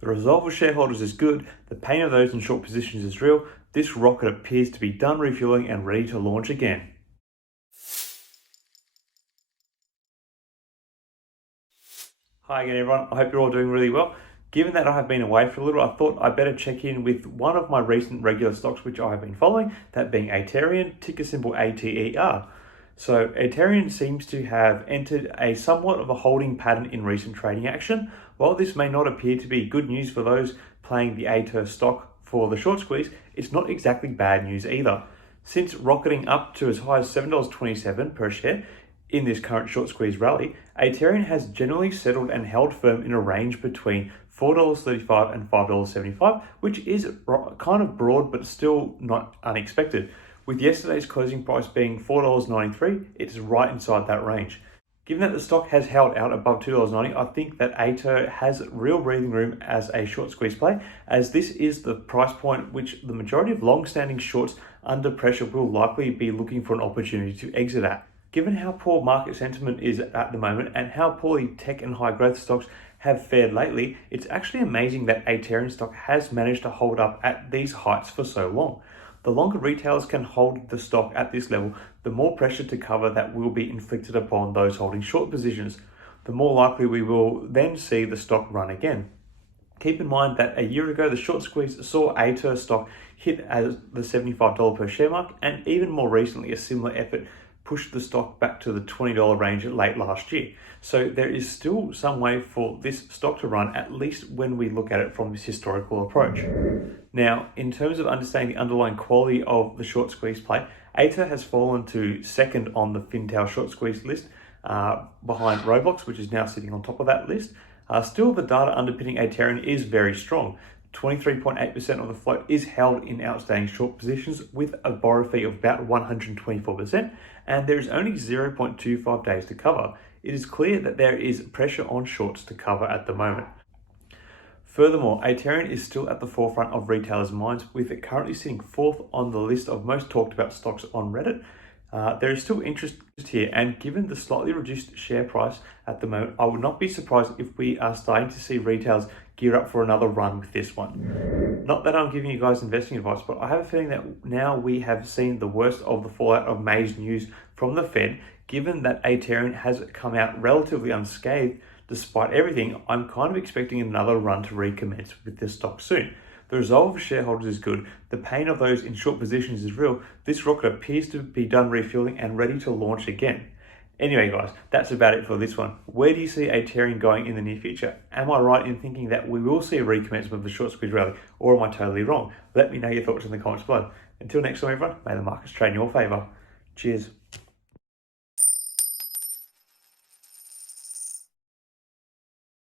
The resolve of shareholders is good, the pain of those in short positions is real. This rocket appears to be done refueling and ready to launch again. Hi again everyone, I hope you're all doing really well. Given that I have been away for a little, I thought I'd better check in with one of my recent regular stocks which I have been following, that being Aterian, ticker symbol ATER. So Aterian seems to have entered a somewhat of a holding pattern in recent trading action. While this may not appear to be good news for those playing the Ater stock for the short squeeze, it's not exactly bad news either. Since rocketing up to as high as $7.27 per share in this current short squeeze rally, Aterian has generally settled and held firm in a range between $4.35 and $5.75, which is kind of broad but still not unexpected. With yesterday's closing price being $4.93, it's right inside that range. Given that the stock has held out above $2.90, I think that Ater has real breathing room as a short squeeze play, as this is the price point which the majority of long-standing shorts under pressure will likely be looking for an opportunity to exit at. Given how poor market sentiment is at the moment and how poorly tech and high growth stocks have fared lately, it's actually amazing that Aterian stock has managed to hold up at these heights for so long. The longer retailers can hold the stock at this level, the more pressure to cover that will be inflicted upon those holding short positions. The more likely we will then see the stock run again. Keep in mind that a year ago, the short squeeze saw Ater stock hit as the $75 per share mark, and even more recently, a similar effort pushed the stock back to the $20 range late last year. So there is still some way for this stock to run, at least when we look at it from this historical approach. Now, in terms of understanding the underlying quality of the short squeeze play, Ater has fallen to second on the Fintel short squeeze list, behind Roblox, which is now sitting on top of that list. Still, the data underpinning Aterian is very strong. 23.8% of the float is held in outstanding short positions with a borrow fee of about 124%, and there is only 0.25 days to cover. It is clear that there is pressure on shorts to cover at the moment. Furthermore, Aterian is still at the forefront of retailers' minds, with it currently sitting fourth on the list of most talked about stocks on Reddit. There is still interest here, and given the slightly reduced share price at the moment, I would not be surprised if we are starting to see retailers gear up for another run with this one. Not that I'm giving you guys investing advice, but I have a feeling that now we have seen the worst of the fallout of May's news from the Fed. Given that Aterian has come out relatively unscathed despite everything, I'm kind of expecting another run to recommence with this stock soon. The resolve of shareholders is good, the pain of those in short positions is real. This rocket appears to be done refueling and ready to launch again. Anyway guys, that's about it for this one. Where do you see Aterian going in the near future? Am I right in thinking that we will see a recommencement of the short squeeze rally, or am I totally wrong? Let me know your thoughts in the comments below. Until next time everyone, may the markets trade in your favour. Cheers.